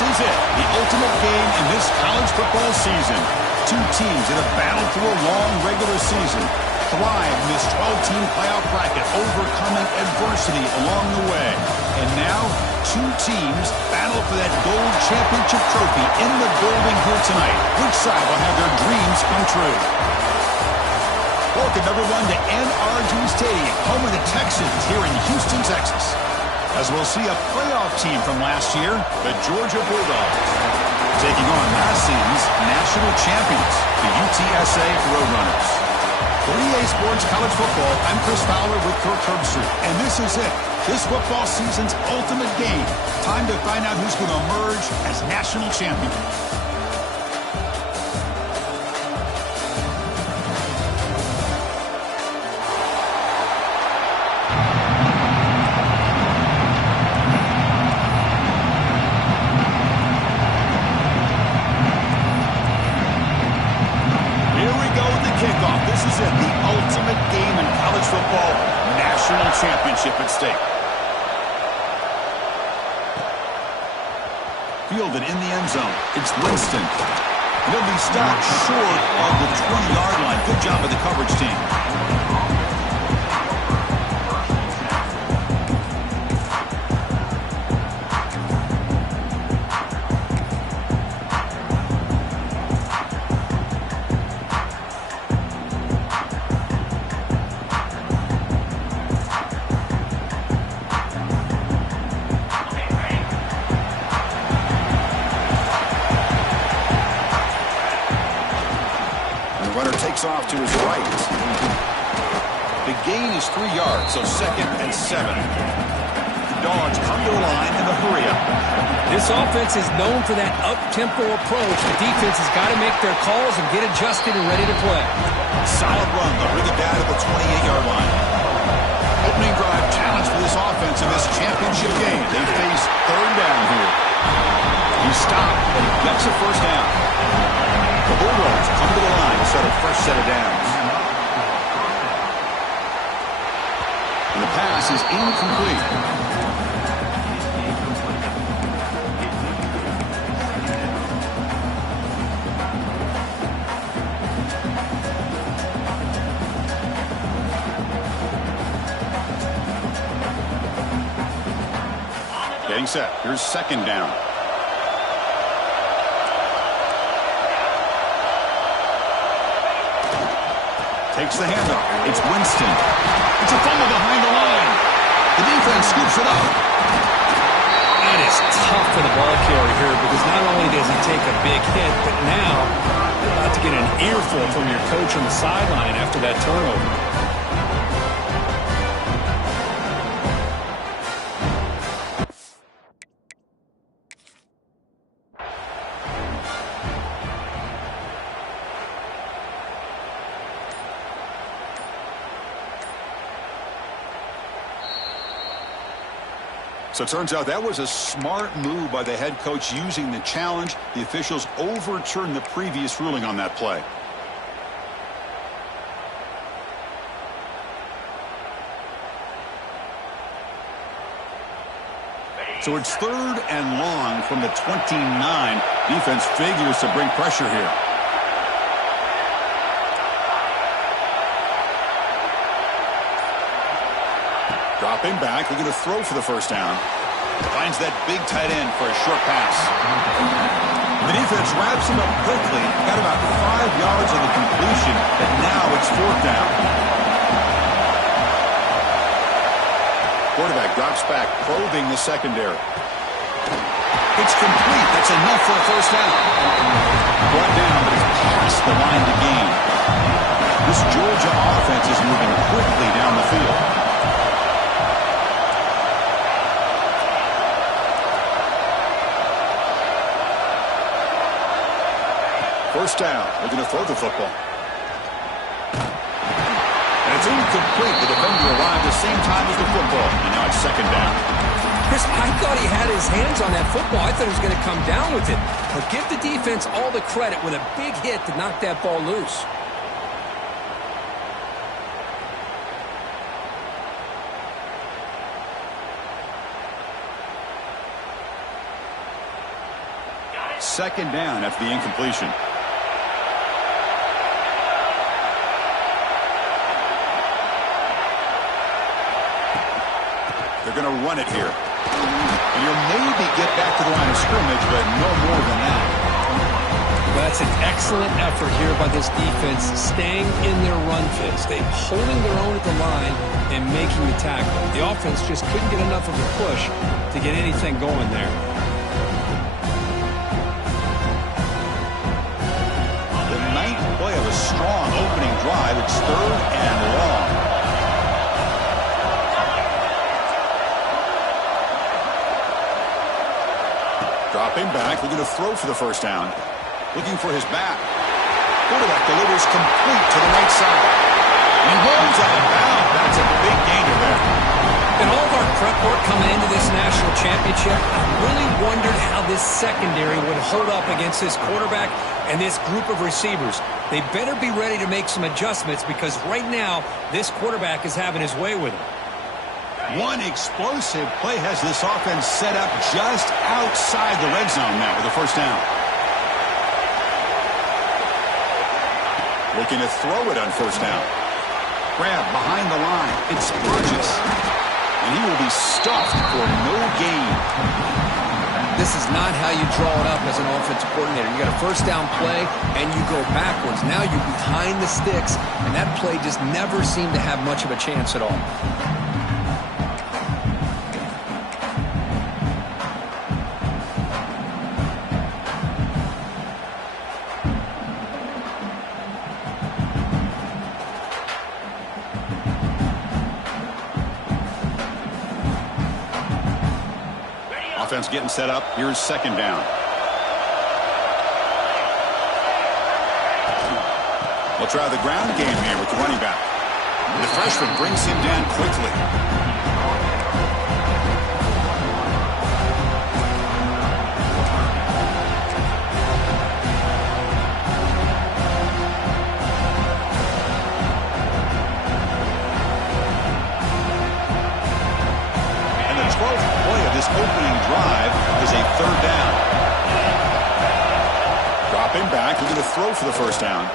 is it, the ultimate game in this college football season. Two teams that have battled through a long regular season, thrived in this 12-team playoff bracket, overcoming adversity along the way. And now, two teams battle for that gold championship trophy in the building here tonight. Which side will have their dreams come true? Welcome, everyone, to NRG Stadium, home of the Texans here in Houston, Texas. As we'll see a playoff team from last year, the Georgia Bulldogs, taking on last season's national champions, the UTSA Roadrunners. 3A Sports College Football, I'm Chris Fowler with Kirk Herbstreit, and this is it, this football season's ultimate game. Time to find out who's going to emerge as national champion. Championship at stake. Fielded in the end zone. It's Winston. He'll be stopped short of the 20-yard line. Good job of the coverage team. Off to his right. The gain is 3 yards, so 2nd and 7. The Dogs come to the line in a hurry up. This offense is known for that up-tempo approach. The defense has got to make their calls and get adjusted and ready to play. Solid run. They'll bring it down to the 28-yard line. Opening drive challenge for this offense in this championship game. They face 3rd down here. He stopped, but he gets a first down. The Bulldogs come to the line to set a fresh set of downs. And the pass is incomplete. Getting set. Here's 2nd down. Takes the handoff. It's Winston. It's a fumble behind the line. The defense scoops it up. It is tough for the ball carrier here because not only does he take a big hit, but now you're about to get an earful from your coach on the sideline after that turnover. So it turns out that was a smart move by the head coach using the challenge. The officials overturned the previous ruling on that play. So it's 3rd and long from the 29. Defense figures to bring pressure here. Dropping back, looking to throw for the first down. Finds that big tight end for a short pass. The defense wraps him up quickly. Got about 5 yards on the completion, but now it's 4th down. Quarterback drops back, probing the secondary. It's complete. That's enough for a first down. Brought down, but it's past the line to gain. This Georgia offense is moving quickly down the field. First down, looking to throw the football. And it's incomplete. The defender arrived the same time as the football. And now it's 2nd down. Chris, I thought he had his hands on that football. I thought he was going to come down with it. But give the defense all the credit with a big hit to knock that ball loose. Second down after the incompletion. They're going to run it here. And you'll maybe get back to the line of scrimmage, but no more than that. Well, that's an excellent effort here by this defense, staying in their run phase. They're holding their own at the line and making the tackle. The offense just couldn't get enough of a push to get anything going there. The ninth play of a strong opening drive. It's 3rd and long. Dropping back, looking to throw for the first down. Looking for his back. Quarterback delivers complete to the right side. And he rolls out of bounds. That's a big gainer there. In all of our prep work coming into this national championship, I really wondered how this secondary would hold up against this quarterback and this group of receivers. They better be ready to make some adjustments because right now, this quarterback is having his way with him. One explosive play has this offense set up just outside the red zone now with the first down. Looking to throw it on first down. Grab behind the line. It's Burgess. And he will be stuffed for no gain. This is not how you draw it up as an offensive coordinator. You got a first down play, and you go backwards. Now you're behind the sticks, and that play just never seemed to have much of a chance at all. Offense getting set up. Here's second down. We'll try the ground game here with the running back. The freshman brings him down quickly. Opening drive is a third down. Dropping back, looking to throw for the first down.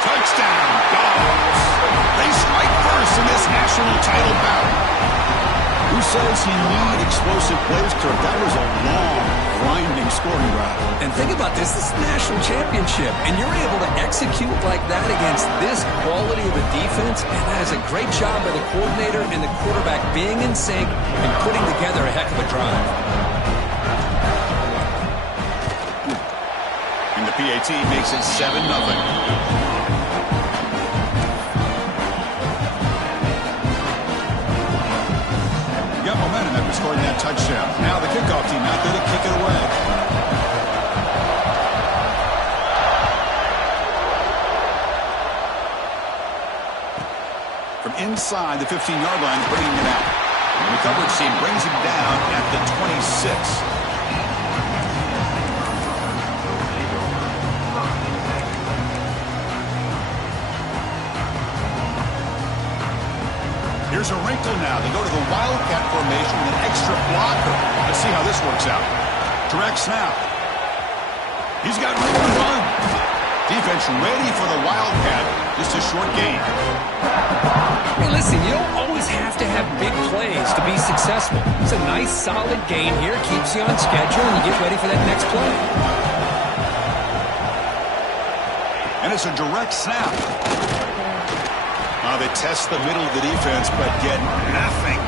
Touchdown, Dogs. They strike first in this national title bout. Who says you need explosive plays, Kirk? That was a long, grinding scoring drive. And think about this is the national championship, and you're able to execute like that against this quality of a defense, and that is a great job by the coordinator and the quarterback being in sync and putting together a heck of a drive. And the PAT makes it 7-0. Got momentum after scoring that touchdown. Now the kickoff team out there to kick it away. From inside the 15-yard line, bringing it out. And the coverage team brings him down at the 26. Here's a wrinkle now. They go to the Wildcat formation with an extra blocker. Let's see how this works out. Direct snap. He's got room to run. Defense ready for the Wildcat. Just a short gain. Hey, listen, you don't always have to have big plays to be successful. It's a nice, solid gain here. Keeps you on schedule, and you get ready for that next play. And it's a direct snap. They test the middle of the defense, but get nothing.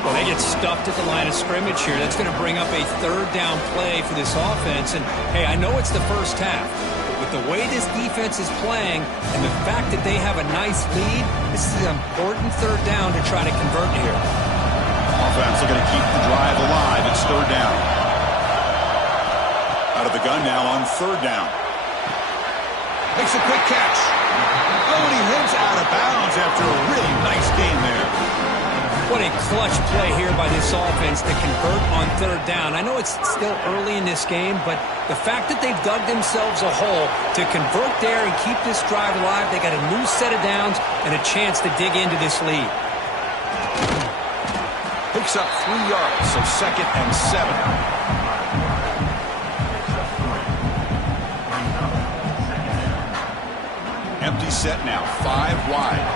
Well, they get stuffed at the line of scrimmage here. That's going to bring up a third down play for this offense. And, hey, I know it's the first half, but with the way this defense is playing and the fact that they have a nice lead, this is an important third down to try to convert here. Offense looking to keep the drive alive. It's third down. Out of the gun now on third down. Makes a quick catch. Oh, and he heads out of bounds after a really nice game there. What a clutch play here by this offense to convert on third down. I know it's still early in this game, but the fact that they've dug themselves a hole to convert there and keep this drive alive, they got a new set of downs and a chance to dig into this lead. Picks up 3 yards, so 2nd and 7. Empty set now, 5 wide.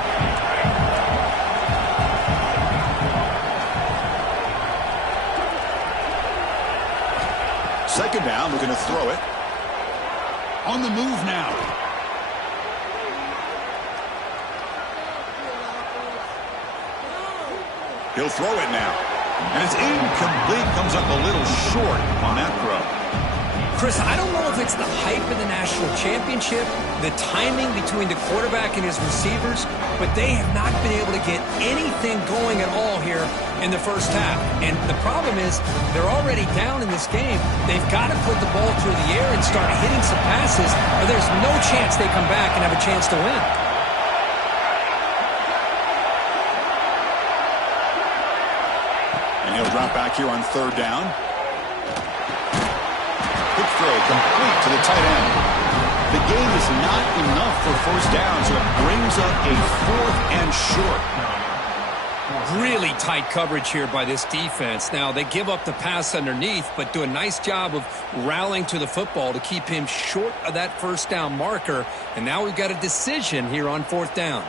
Second down, looking to throw it. On the move now. He'll throw it now. And it's incomplete. Comes up a little short on that throw. Chris, I don't know if it's the hype of the national championship, the timing between the quarterback and his receivers, but they have not been able to get anything going at all here in the first half. And the problem is they're already down in this game. They've got to put the ball through the air and start hitting some passes, or there's no chance they come back and have a chance to win. And he'll drop back here on 3rd down. Quick throw complete to the tight end. The game is not enough for first down, so it brings up a 4th and short. Really tight coverage here by this defense. Now, they give up the pass underneath, but do a nice job of rallying to the football to keep him short of that first down marker. And now we've got a decision here on 4th down.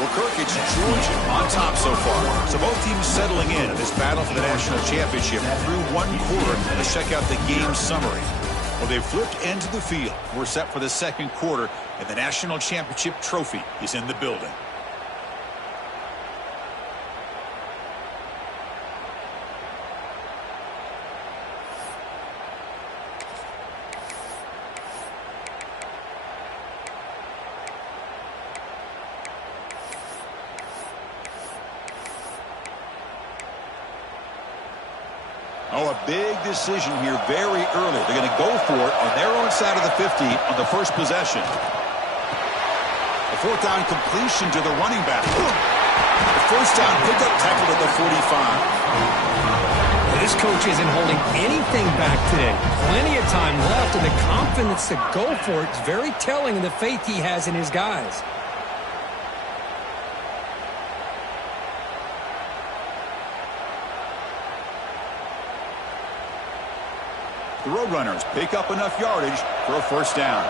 Well, Kirk, it's Georgia on top so far. So both teams settling in this battle for the national championship through 1 quarter. Let's check out the game summary. Well, they've flipped into the field. We're set for the 2nd quarter, and the national championship trophy is in the building. Oh, a big decision here very early. They're going to go for it on their own side of the 50 on the first possession. A 4th down completion to the running back. The first down pickup tackled at the 45. This coach isn't holding anything back today. Plenty of time left, and the confidence to go for it is very telling in the faith he has in his guys. The Roadrunners pick up enough yardage for a first down.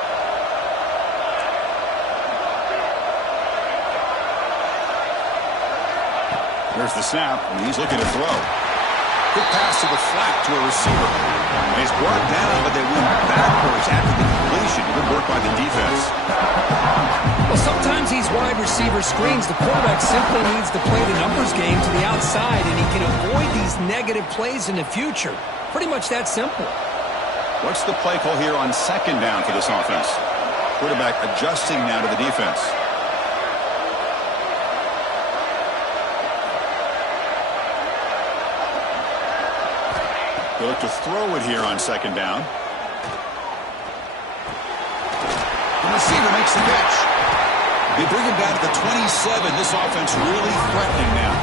There's the snap, and he's looking to throw. Quick pass to the flat to a receiver. And he's brought down, but they went backwards after the completion. Good work by the defense. Well, sometimes these wide receiver screens, the quarterback simply needs to play the numbers game to the outside, and he can avoid these negative plays in the future. Pretty much that simple. What's the play call here on 2nd down for this offense? Quarterback adjusting now to the defense. They look to throw it here on 2nd down. The receiver makes the catch. They bring him down to the 27. This offense really threatening now.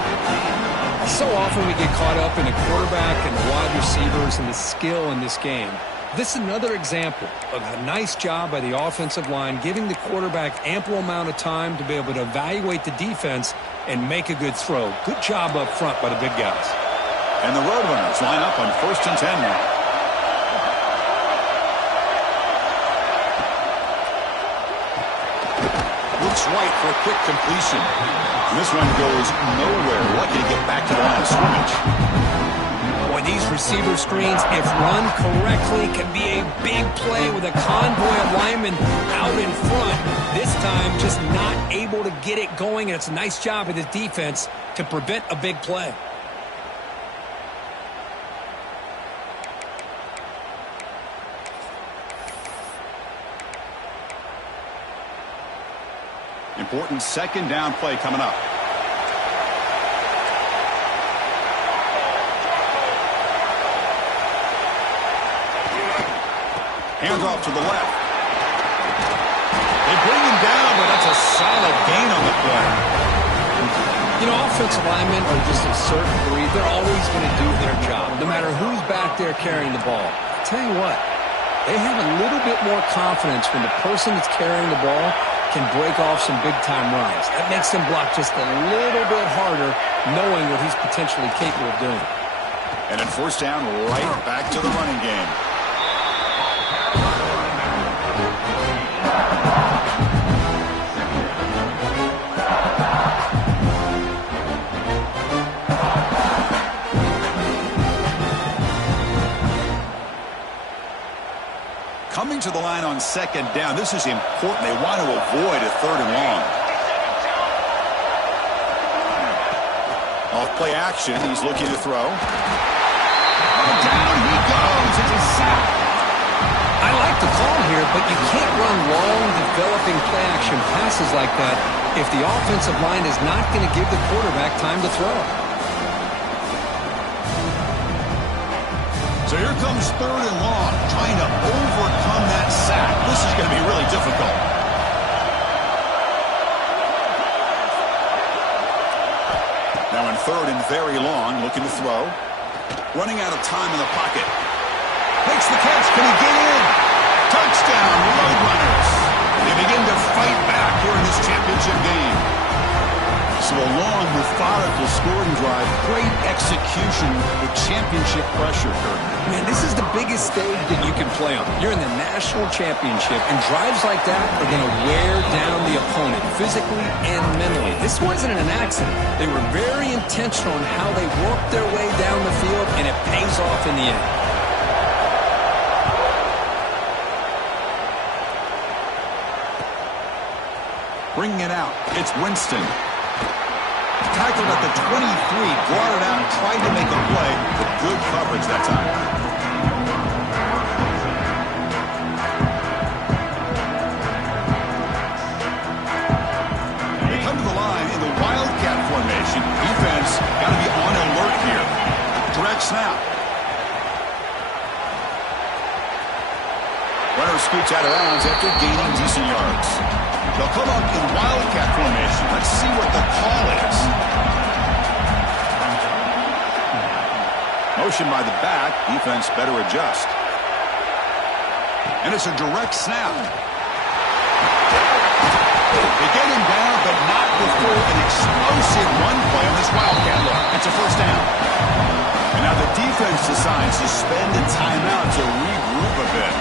So often we get caught up in the quarterback and the wide receivers and the skill in this game. This is another example of a nice job by the offensive line, giving the quarterback ample amount of time to be able to evaluate the defense and make a good throw. Good job up front by the big guys. And the Roadrunners line up on 1st and 10 now. Looks right for a quick completion. And this one goes nowhere. Lucky to get back to the line of scrimmage. Boy, these receiver screens, if run correctly, can be a big play with a convoy of linemen out in front. This time, just not able to get it going, and it's a nice job of the defense to prevent a big play. Important 2nd down play coming up. Hands off to the left. They bring him down, but that's a solid gain on the play. You know, offensive linemen are just a certain breed. They're always going to do their job, no matter who's back there carrying the ball. I tell you what, They have a little bit more confidence when the person that's carrying the ball can break off some big-time runs. That makes them block just a little bit harder, knowing what he's potentially capable of doing. And in first down, right back to the running game. Coming to the line on second down, this is important. They want to avoid a third and long. Off play action, he's looking to throw. Down he goes. It's a sack. I like the call here, but you can't run long, developing play action passes like that if the offensive line is not going to give the quarterback time to throw. So here comes third and long, trying to overcome that sack. This is going to be really difficult. Now in third and very long, looking to throw. Running out of time in the pocket. Makes the catch. Can he get in? Touchdown, Roadrunners. They begin to fight back here in this championship game. So a long, methodical scoring drive. Great execution with championship pressure, Kurt. Man, this is the biggest stage that you can play on. You're in the national championship, and drives like that are going to wear down the opponent physically and mentally. This wasn't an accident. They were very intentional in how they worked their way down the field, and it pays off in the end. Bringing it out, it's Winston. Tackled at the 23, brought it out, tried to make a play, but good coverage that time. They come to the line in the Wildcat formation. Defense got to be on alert here. Direct snap. Runner scoots out of bounds after gaining decent yards. They'll come up in Wildcat formation. Let's see what the call is. Motion by the back. Defense better adjust. And it's a direct snap. They get him down, but not before an explosive run play on this Wildcat look. It's a first down. And now the defense decides to spend a timeout to regroup a bit.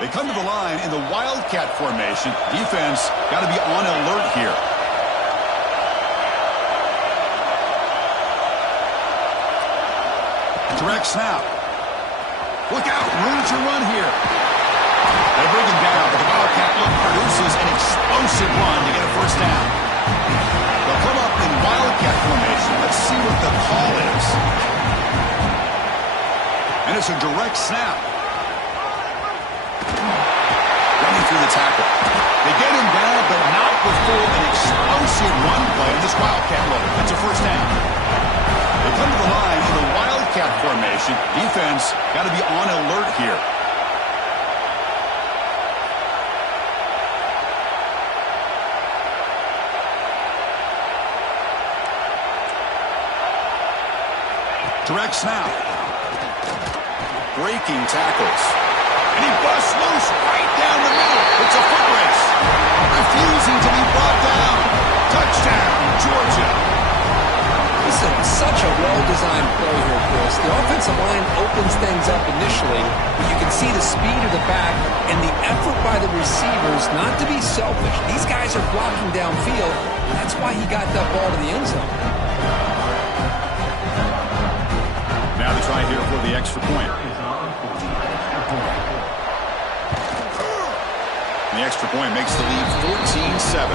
They come to the line in the Wildcat formation. Defense got to be on alert here. Direct snap. Look out, room to run here. They bring him down, but the Wildcat look produces an explosive run to get a first down. They'll come up in Wildcat formation. Let's see what the call is. And it's a direct snap. Running through the tackle. They get him down, but not before an explosive run play on this Wildcat look. It's a first down. They come to the line in the Wildcat formation. Defense got to be on alert here. Direct snap. Breaking tackles. And he busts loose right down the middle. It's a foot race. Refusing to be brought down. Touchdown, Georgia. This is such a well-designed play here, Chris. The offensive line opens things up initially, but you can see the speed of the back and the effort by the receivers not to be selfish. These guys are blocking downfield. That's why he got that ball to the end zone. Now they try here for the extra point. The extra point makes the lead 14-7.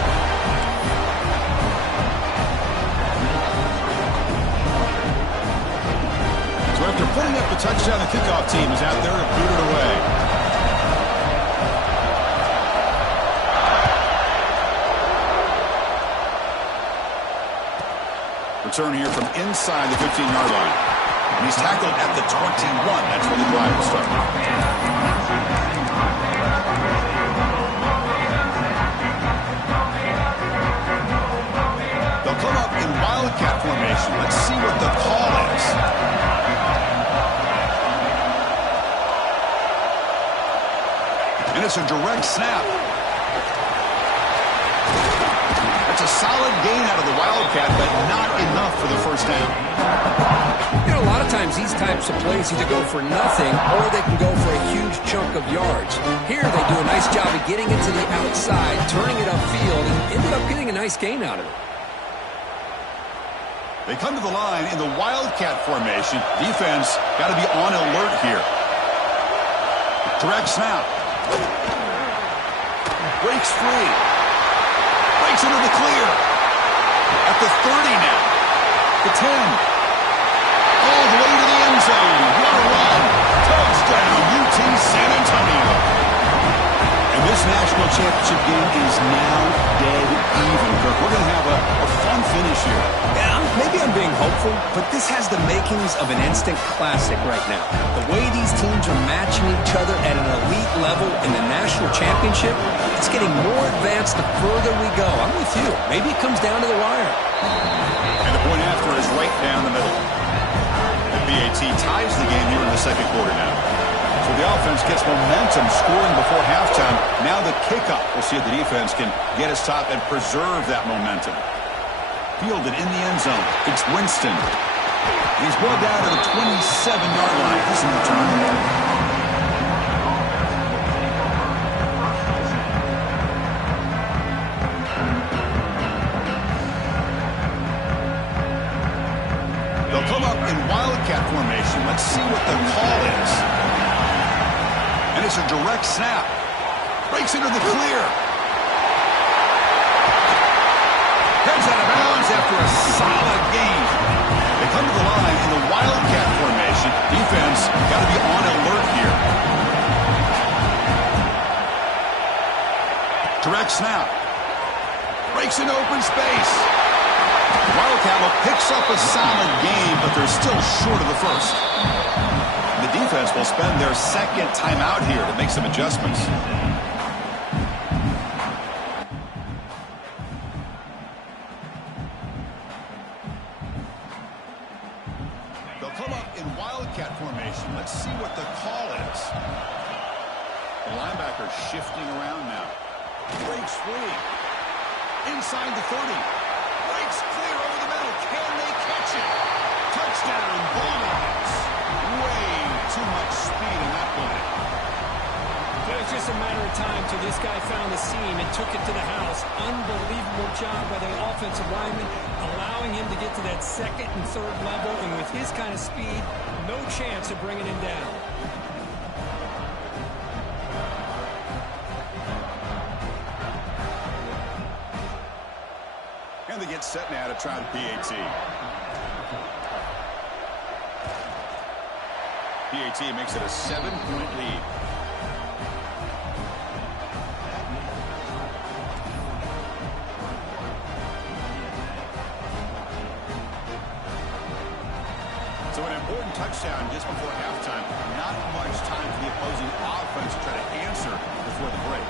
So after putting up the touchdown, the kickoff team is out there to boot it away. Return here from inside the 15-yard line. And he's tackled at the 21. That's where the drive will start. They'll come up in Wildcat formation. Let's see what the call is. it's a direct snap. That's a solid gain out of the Wildcat, but not enough for the first down. You know, a lot of times these types of plays either go for nothing or they can go for a huge chunk of yards. Here they do a nice job of getting it to the outside, turning it upfield, and ended up getting a nice gain out of it. They come to the line in the Wildcat formation. Defense got to be on alert here. Direct snap. Breaks free. Breaks into the clear. At the 30 now. The 10. All the way to the end zone. What a run. Touchdown, UT San Antonio. And this national championship game is now dead even, Kirk. We're going to have a fun finish here. Yeah, maybe I'm being hopeful, but this has the makings of an instant classic right now. The way these teams are matching each other at an elite level in the national championship, it's getting more advanced the further we go. I'm with you. Maybe it comes down to the wire. And the point after is right down the middle. The BAT ties the game here in the second quarter now. So the offense gets momentum scoring before halftime. Now the kickoff. We'll see if the defense can get a stop and preserve that momentum. Fielded in the end zone. It's Winston. He's brought down to the 27-yard line. This is the return. They'll come up in Wildcat formation. Let's see what the call is. And it's a direct snap. Breaks into the clear. Heads out of bounds after a solid gain. They come to the line in the Wildcat formation. Defense got to be on alert here. Direct snap. Breaks into open space. Wildcat picks up a solid gain, but they're still short of the first. The defense will spend their second timeout here to make some adjustments. They'll come up in Wildcat formation. Let's see what the call is. The linebacker shifting around now. Breaks free. Inside the 30. Breaks clear over the middle. Can they catch it? Touchdown, Bulldogs. Way too much speed in that play. It was just a matter of time till this guy found the seam and took it to the house. Unbelievable job by the offensive lineman, allowing him to get to that second and third level, and with his kind of speed, no chance of bringing him down. And they get set now to try the PAT. PAT makes it a 7-point lead. So an important touchdown just before halftime. Not much time for the opposing offense to try to answer before the break.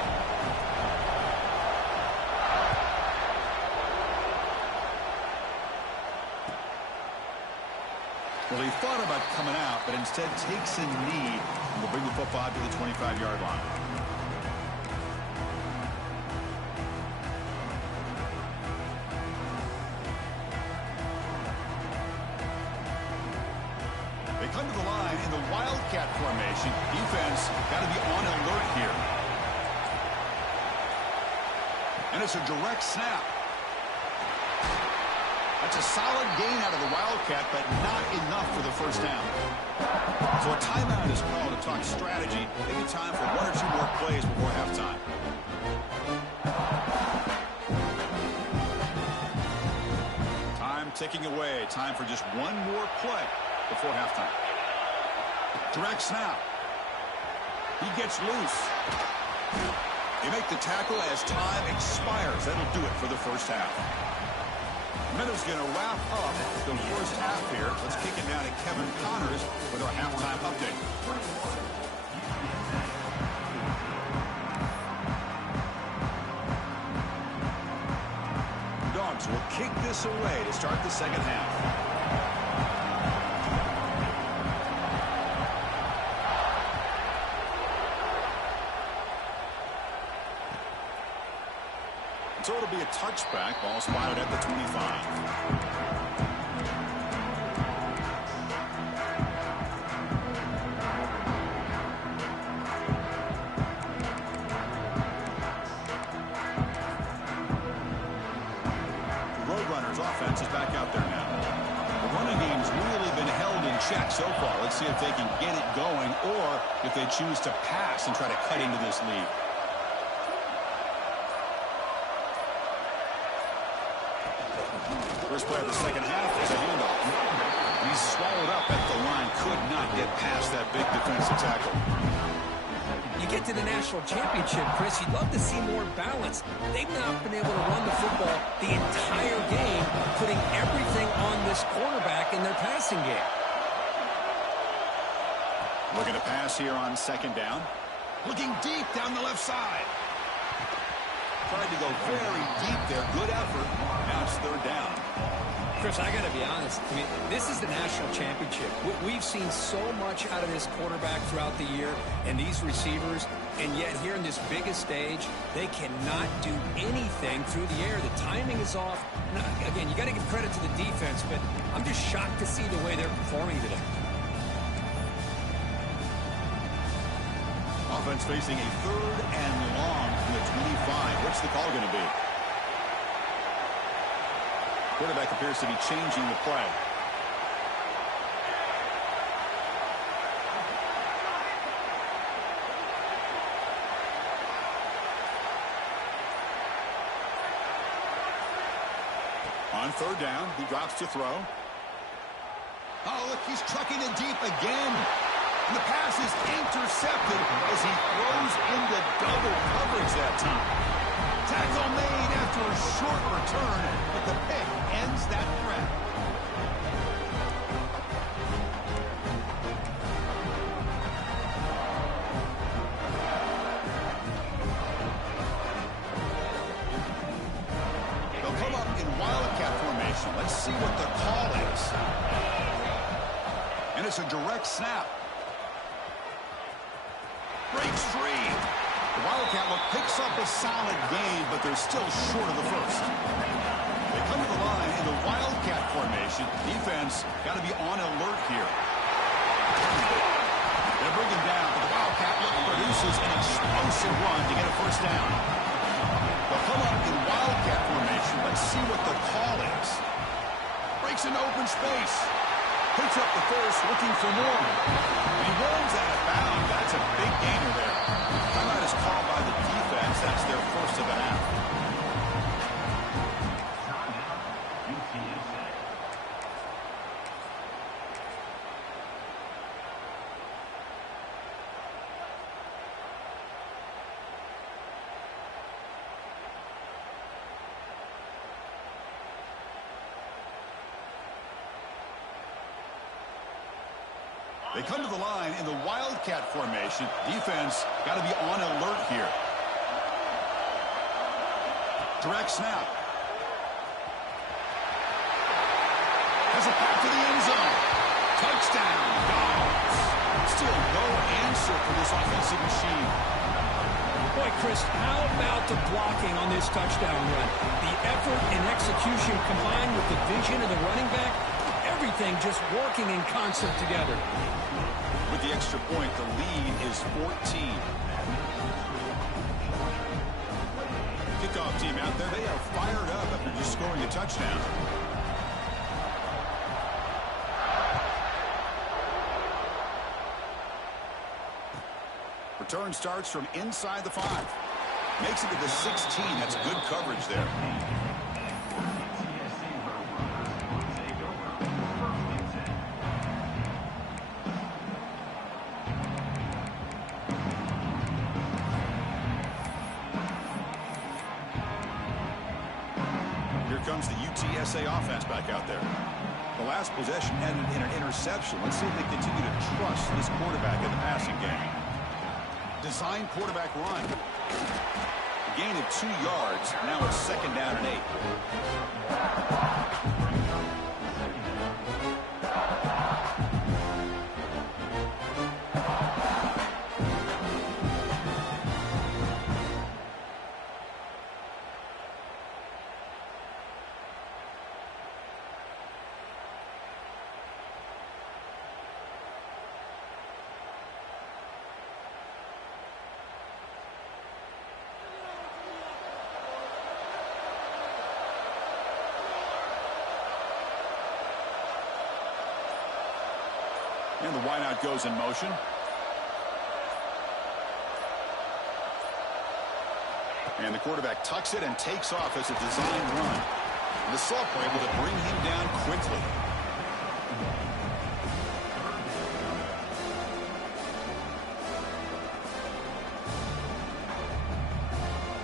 Well, he thought about coming out, but instead takes a knee and will bring the football to the 25-yard line. They come to the line in the Wildcat formation. Defense got to be on alert here. And it's a direct snap. That's a solid gain out of the Wildcat, but not enough for the first down. So a timeout is called to talk strategy. Maybe time for one or two more plays before halftime. Time ticking away. Time for just one more play before halftime. Direct snap. He gets loose. They make the tackle as time expires. That'll do it for the first half. Minnows going to wrap up the first half here. Let's kick it down to Kevin Connors with our halftime update. Dogs will kick this away to start the second half. So it'll be a touchback. Ball spotted at the 25. Offense is back out there now. The running game's really been held in check so far. Let's see if they can get it going or if they choose to pass and try to cut into this lead. First play of the second half is a handoff. He's swallowed up at the line. Could not get past that big defensive tackle. You get to the national championship, Chris, you'd love to see more balance. They've not been able to run the football the entire game, putting everything on this quarterback in their passing game. Looking to pass here on second down. Looking deep down the left side. Tried to go very deep there. Good effort. Now it's third down. Chris, I got to be honest. I mean, this is the national championship. We've seen so much out of this quarterback throughout the year and these receivers, and yet here in this biggest stage, they cannot do anything through the air. The timing is off. Now, again, you got to give credit to the defense, but I'm just shocked to see the way they're performing today. Offense facing a third and long from the 25. What's the call going to be? Quarterback appears to be changing the play. On third down, he drops to throw. Oh, look, he's trucking it deep again. And the pass is intercepted as he throws into double coverage that time. Tackle made after a short return, but the pick ends that threat. They'll come up in wildcat formation. Let's see what the call is. And it's a direct snap. Breaks free. The Wildcat look picks up a solid gain, but they're still short of the first. They come to the line in the Wildcat formation. Defense got to be on alert here. They'll bring him down, but the Wildcat look produces an explosive run to get a first down. They'll come up in Wildcat formation. Let's see what the call is. Breaks into open space. Picks up the first, looking for more. And he runs out of bounds. That's a big gainer there. Timeout is called by the defense. That's their first of the half. They come to the line in the Wildcat formation. Defense got to be on alert here. Direct snap. Has it back to the end zone. Touchdown, Dogs. Still no answer for this offensive machine. Boy, Chris, how about the blocking on this touchdown run? The effort and execution combined with the vision of the running back, everything just working in concert together. With the extra point, the lead is 14. Kickoff team out there, they are fired up after just scoring a touchdown. Return starts from inside the 5. Makes it to the 16. That's good coverage there. Here comes the UTSA offense back out there. The last possession ended in an interception. Let's see if they continue to trust this quarterback in the passing game. Design quarterback run. A gain of 2 yards. Now it's second down and 8. And the wideout goes in motion. And the quarterback tucks it and takes off as a designed run. And the sophomore able to bring him down quickly.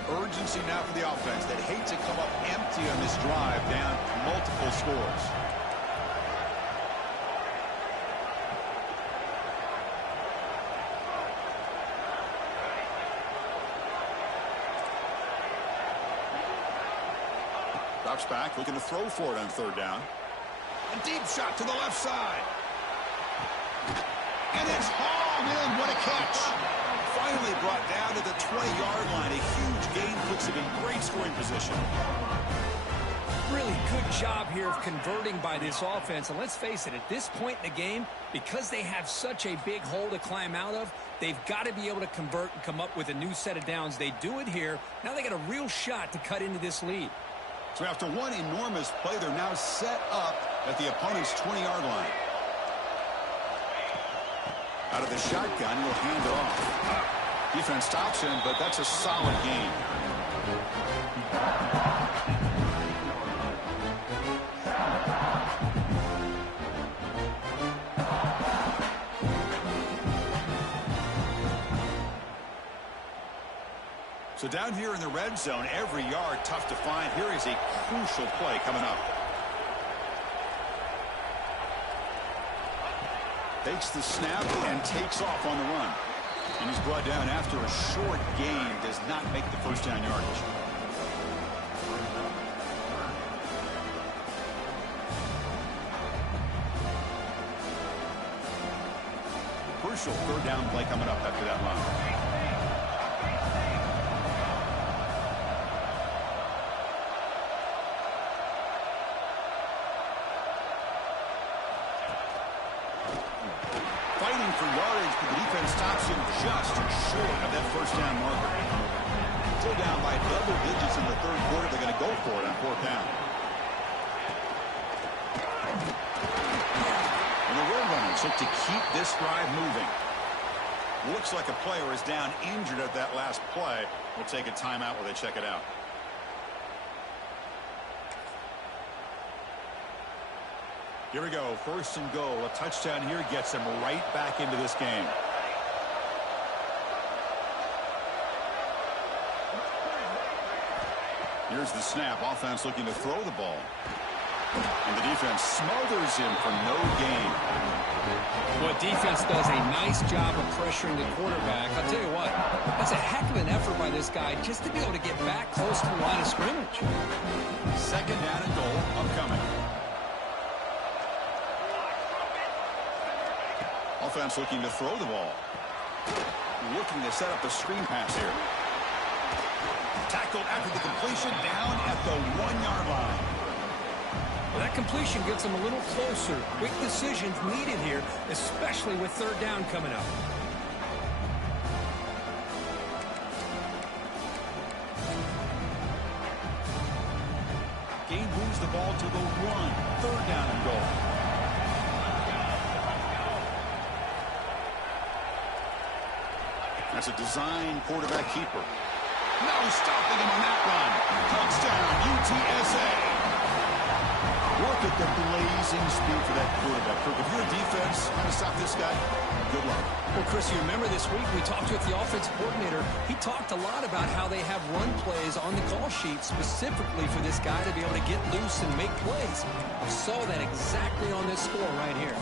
Urgency now for the offense that hate to come up empty on this drive, down multiple scores. Drops back, looking to throw for it on third down. A deep shot to the left side. And it's hauled in. What a catch. Finally brought down to the 20-yard line. A huge gain puts him in great scoring position. Really good job here of converting by this offense. And let's face it, at this point in the game, because they have such a big hole to climb out of, they've got to be able to convert and come up with a new set of downs. They do it here. Now they got a real shot to cut into this lead. So after one enormous play, they're now set up at the opponent's 20-yard line. Out of the shotgun, he'll hand it off. Defense stops him, but that's a solid gain. So down here in the red zone, every yard tough to find. Here is a crucial play coming up. Takes the snap and takes off on the run. And he's brought down after a short gain. Does not make the first down yardage. Crucial third down play coming up after that run. Fighting for yardage, but the defense stops him just short of that first down marker. Still down by double digits in the third quarter. They're going to go for it on fourth down. And the road runners look to keep this drive moving. Looks like a player is down injured at that last play. We'll take a timeout while they check it out. Here we go, first and goal. A touchdown here gets them right back into this game. Here's the snap. Offense looking to throw the ball. And the defense smothers him for no gain. Well, defense does a nice job of pressuring the quarterback. I'll tell you what, that's a heck of an effort by this guy just to be able to get back close to the line of scrimmage. Second down and goal upcoming. Offense looking to throw the ball. Looking to set up a screen pass here. Tackled after the completion, down at the 1-yard line. Well, that completion gets them a little closer. Quick decisions needed here, especially with third down coming up. Gain moves the ball to the 1. Third down and goal. That's a design quarterback keeper. No stopping him on that run. Touchdown, UTSA. Look at the blazing speed for that quarterback. If you're a defense, how to stop this guy, good luck. Well, Chris, you remember this week we talked with the offensive coordinator. He talked a lot about how they have run plays on the call sheet specifically for this guy to be able to get loose and make plays. We saw that exactly on this score right here.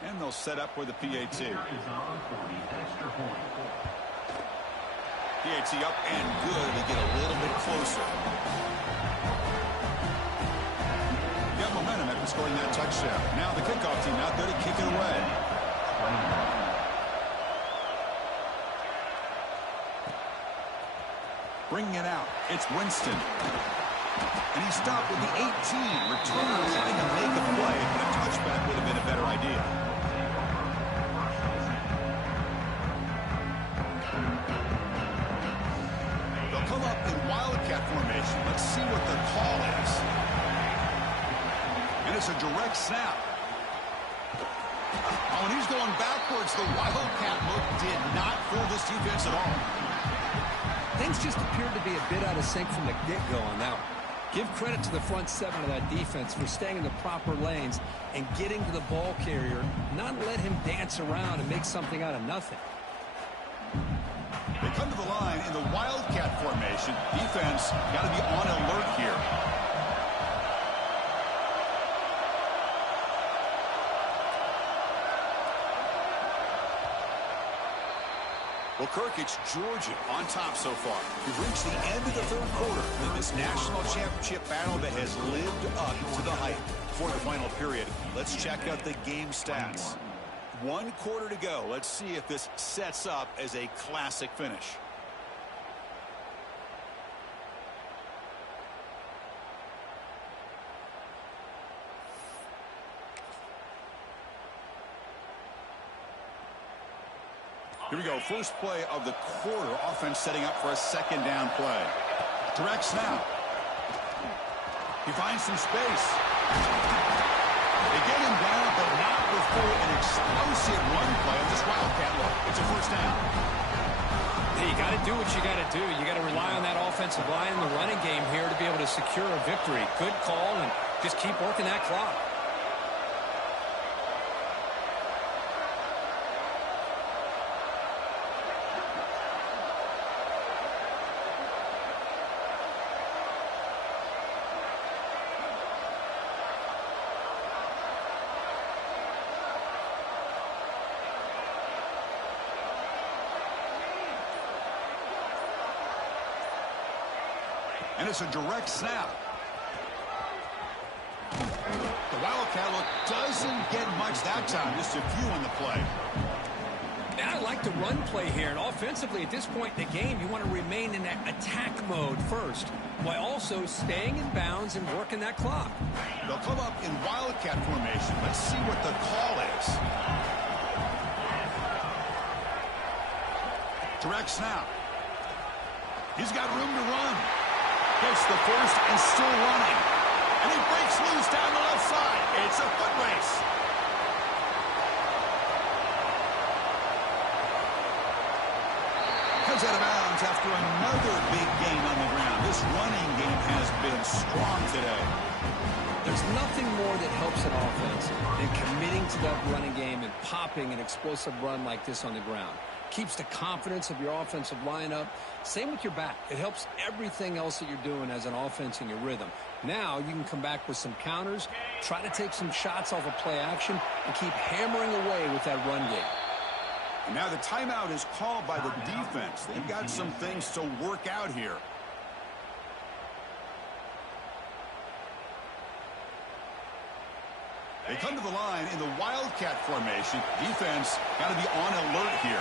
And they'll set up with a PAT. PAT up and good. They get a little bit closer. Got momentum after scoring that touchdown. Now the kickoff team out there to kick it away. Bringing it out. It's Winston. And he stopped with the 18. Returner trying to make a play, but a touchback would have been a better idea. come up in Wildcat formation. Let's see what the call is. And it's a direct snap. Oh, and he's going backwards. The Wildcat look did not fool this defense at all. Things just appeared to be a bit out of sync from the get-go on that one. Give credit to the front seven of that defense for staying in the proper lanes and getting to the ball carrier, not let him dance around and make something out of nothing. They come to the line in the Wildcat formation. Defense got to be on alert here. Well, Kirk, it's Georgia on top so far. We've reached the end of the third quarter in this national championship battle that has lived up to the hype. For the final period, let's check out the game stats. 1 quarter to go. Let's see if this sets up as a classic finish. Here we go. First play of the quarter. Offense setting up for a second down play. Direct snap. He finds some space. They get him down, but not before an explosive run play of this Wildcat look. It's a first down. Hey, you got to do what you got to do. You got to rely on that offensive line in the running game here to be able to secure a victory. Good call, and just keep working that clock. And it's a direct snap. The Wildcat look doesn't get much that time. Just a few on the play. Now I like the run play here. And offensively, at this point in the game, you want to remain in that attack mode first, while also staying in bounds and working that clock. They'll come up in Wildcat formation. Let's see what the call is. Direct snap. He's got room to run. Gets the first and still running. And he breaks loose down the left side. It's a foot race. Comes out of bounds after another big game on the ground. This running game has been strong today. There's nothing more that helps an offense than committing to that running game and popping an explosive run like this on the ground. Keeps the confidence of your offensive lineup. Same with your back. It helps everything else that you're doing as an offense in your rhythm. Now you can come back with some counters, try to take some shots off of play action, and keep hammering away with that run game. And now the timeout is called by the defense. They've got some things to work out here. They come to the line in the Wildcat formation. Defense got to be on alert here.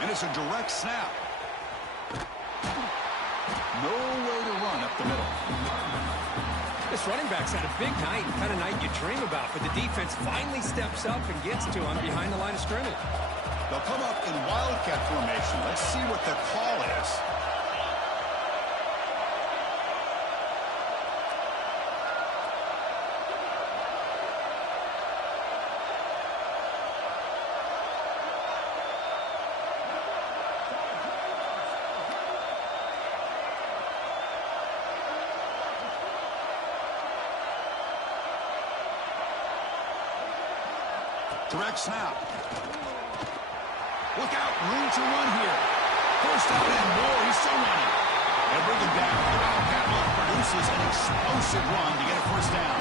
And it's a direct snap. No way to run up the middle. This running back's had a big night, kind of night you dream about, but the defense finally steps up and gets to him behind the line of scrimmage. They'll come up in Wildcat formation. Let's see what the call is. Direct snap. Look out, room to run here. First down and more, he's still running. They bring him down. The Wildcat look produces an explosive run to get a first down.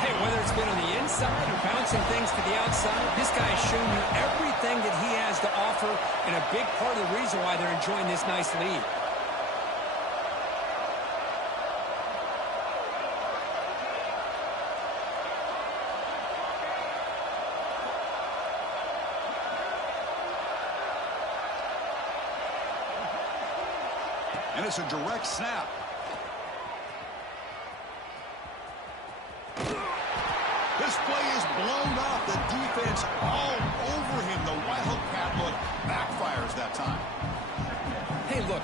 Hey, whether it's been on the inside or bouncing things to the outside, this guy has shown you everything that he has to offer, and a big part of the reason why they're enjoying this nice lead. And it's a direct snap. This play is blown up. The defense all over him. The Wildcat look backfires yards that time. Hey, look.